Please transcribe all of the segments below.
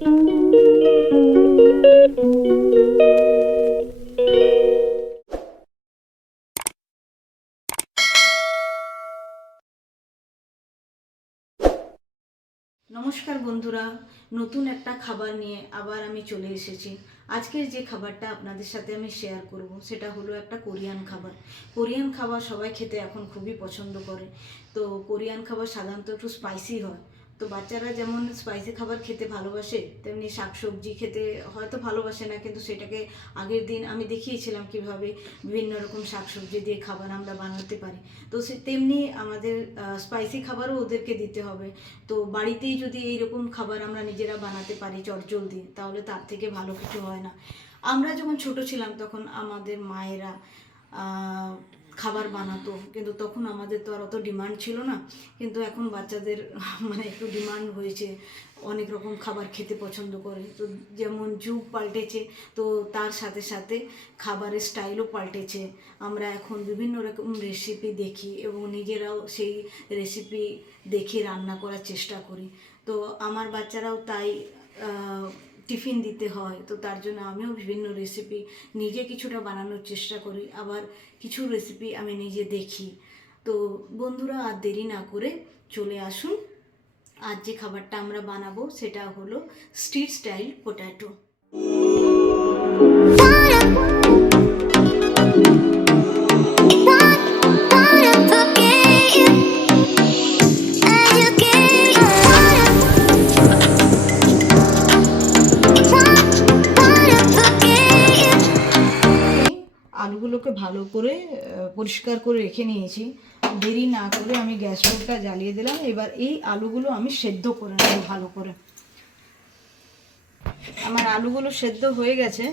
নমস্কার বন্ধুরা, নতুন একটা খাবার নিয়ে আবার আমি চলে এসেছি। আজকের যে খাবারটা আপনাদের সাথে আমি শেয়ার করব সেটা হলো একটা কোরিয়ান খাবার। কোরিয়ান খাবার সবাই খেতে এখন খুবই পছন্দ করে। তো কোরিয়ান খাবার সাধারণত একটু স্পাইসি হয়। তো বাচ্চারা যেমন স্পাইসি খাবার খেতে ভালোবাসে, তেমনি শাকসবজি খেতে হয়তো ভালোবাসে না, কিন্তু সেটাকে আগের দিন আমি দেখিয়েছিলাম কিভাবে বিভিন্ন রকম শাকসবজি দিয়ে খাবার আমরা বানাতে পারি। তো সে তেমনি আমাদের স্পাইসি খাবারও ওদেরকে দিতে হবে। তো বাড়িতেই যদি এইরকম খাবার আমরা নিজেরা বানাতে পারি চটজলদি, তাহলে তার থেকে ভালো কিছু হয় না। আমরা যখন ছোট ছিলাম তখন আমাদের মায়েরা খাবার বানাতো, কিন্তু তখন আমাদের তো আর অত ডিমান্ড ছিল না। কিন্তু এখন বাচ্চাদের মানে একটু ডিমান্ড হয়েছে, অনেক রকম খাবার খেতে পছন্দ করে। তো যেমন যুগ পাল্টেছে, তো তার সাথে সাথে খাবারের স্টাইলও পাল্টেছে। আমরা এখন বিভিন্ন রকম রেসিপি দেখি এবং নিজেরাও সেই রেসিপি দেখে রান্না করার চেষ্টা করি। তো আমার বাচ্চারাও তাই টিফিন দিতে হয়, তো তার জন্য আমিও বিভিন্ন রেসিপি নিজে কিছুটা বানানোর চেষ্টা করি, আবার কিছু রেসিপি আমি নিজে দেখি। তো বন্ধুরা, আর দেরি না করে চলে আসুন। আজ যে খাবারটা আমরা বানাবো সেটা হলো স্ট্রিট স্টাইল পোট্যাটো। আলুগুলোকে ভালো করে পরিষ্কার করে রেখে নিয়েছি। দেরি না করে আমি গ্যাস স্টোভটা জ্বালিয়ে দিলাম। এবার এই আলুগুলো আমি সেদ্ধ করে নেব ভালো করে। আমার আলুগুলো সেদ্ধ হয়ে গেছে।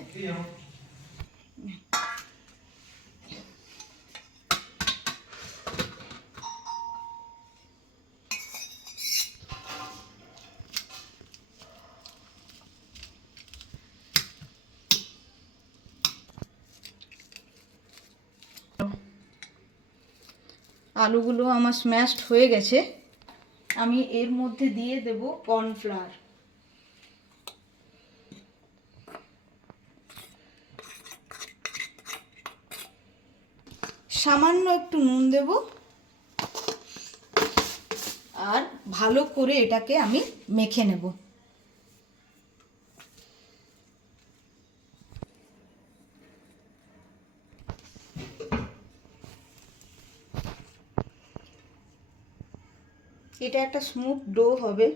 আলুগুলো আমার স্ম্যাশড হয়ে গেছে। আমি এর মধ্যে দিয়ে দেব কর্নফ্লাওয়ার। সামান্য একটু নুন দেব, আর ভালো করে এটাকে আমি মেখে নেব। এটা একটা স্মুথ ডো হবে।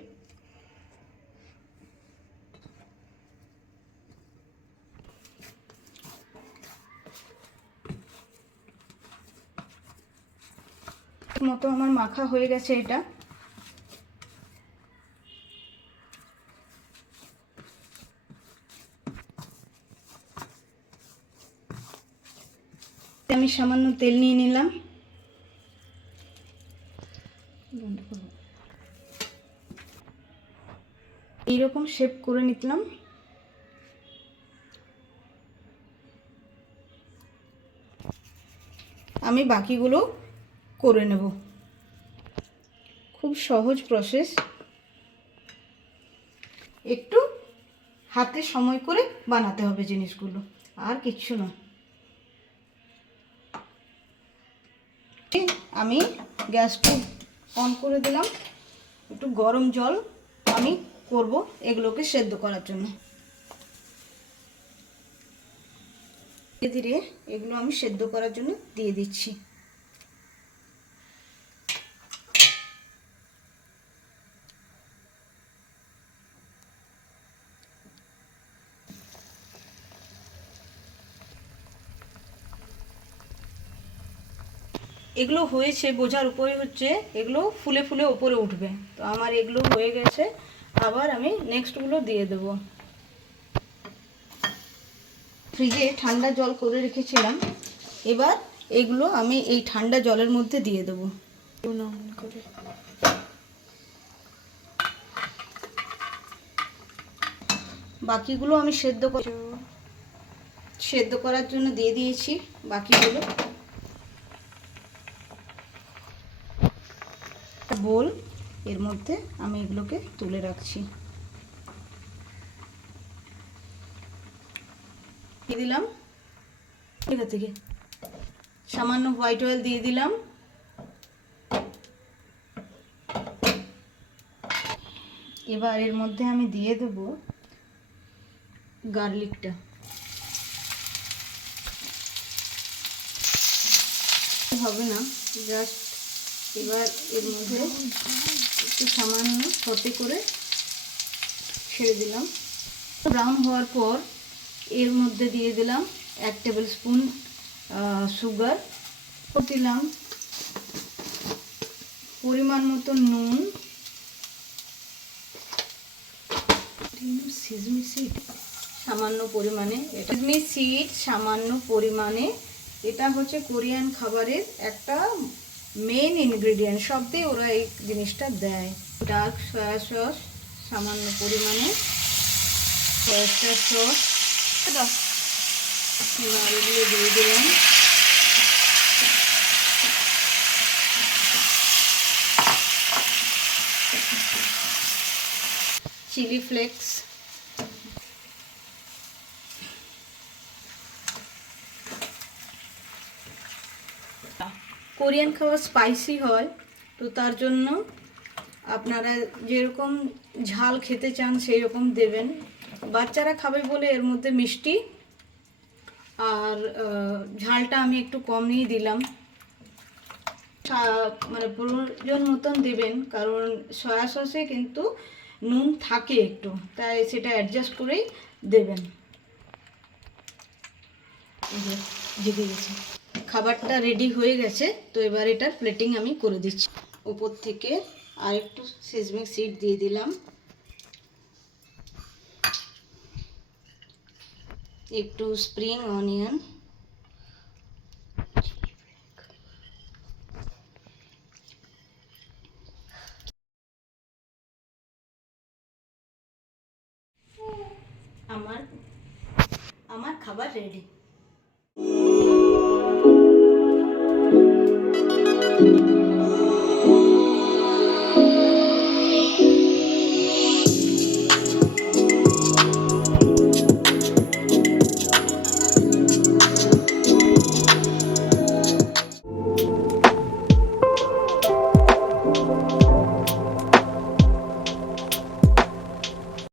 মতো আমার মাখা হয়ে গেছে এটা। আমি সামান্য তেল নিয়ে নিলাম। এইরকম শেপ করে নিলাম। আমি বাকিগুলো করে নেব। খুব সহজ প্রসেস, একটু হাতে সময় করে বানাতে হবে জিনিসগুলো, আর কিচ্ছু না। আমি গ্যাসটা অন করে দিলাম। একটু গরম জল আমি করব এগুলোকে সেদ্ধ করার জন্য। ধীরে ধীরে এগুলো আমি সেদ্ধ করার জন্য দিয়ে দিচ্ছি। এগুলো হয়েছে বোঝার উপরে হচ্ছে এগুলো ফুলে ফুলে উপরে উঠবে। তো আমার এগুলো হয়ে গেছে। আবার আমি নেক্সটগুলো দিয়ে দেব। ফ্রিজে ঠান্ডা জল করে রেখেছিলাম, এবার এগুলো আমি এই ঠান্ডা জলের মধ্যে দিয়ে দেব। বাকিগুলো আমি সেদ্ধ করার জন্য দিয়ে দিয়েছি। বাকিগুলো বোল, এর মধ্যে আমি এগুলোকে তুলে রাখছি। দিলাম এখান থেকে সামান্য হোয়াইট অয়েল দিয়ে দিলাম। এবার এর মধ্যে আমি দিয়ে দেব গার্লিকটা। হবে না, জাস্ট এবার এর মধ্যে একটু সামান্য সতে করে ছেড়ে দিলাম। ব্রাউন হওয়ার পর এর মধ্যে দিয়ে দিলাম 1 টেবিল স্পুন সুগার, দিলাম পরিমাণ মতো নুন, সিজমি সিড সামান্য পরিমাণে, সিজমি সিড সামান্য পরিমাণে। এটা হচ্ছে কোরিয়ান খাবারের একটা মেন ইনগ্রেডিয়েন্ট, সব দিয়ে ওরা এই জিনিসটা দেয়। ডার্ক সয়া সস সামান্য পরিমাণে, সয়া সস এগুলো দিয়ে দিলাম। চিলি ফ্লেক্স, কোরিয়ান খাবার স্পাইসি হয়, তো তার জন্য আপনারা যেরকম ঝাল খেতে চান সেই রকম দেবেন। বাচ্চারা খাবে বলে এর মধ্যে মিষ্টি আর ঝালটা আমি একটু কম নিয়ে দিলাম, মানে প্রয়োজন মতন দেবেন, কারণ সয়া সসে কিন্তু নুন থাকে একটু, তাই সেটা অ্যাডজাস্ট করেই দেবেন। জেগে গেছে, খাবারটা রেডি হয়ে গেছে। তো এবার এটার প্লেটিং আমি করে দিচ্ছি। উপর থেকে আর একটু সিজমিং সিড দিয়ে দিলাম, একটু স্প্রিং অনিয়ন, আমার খাবার রেডি।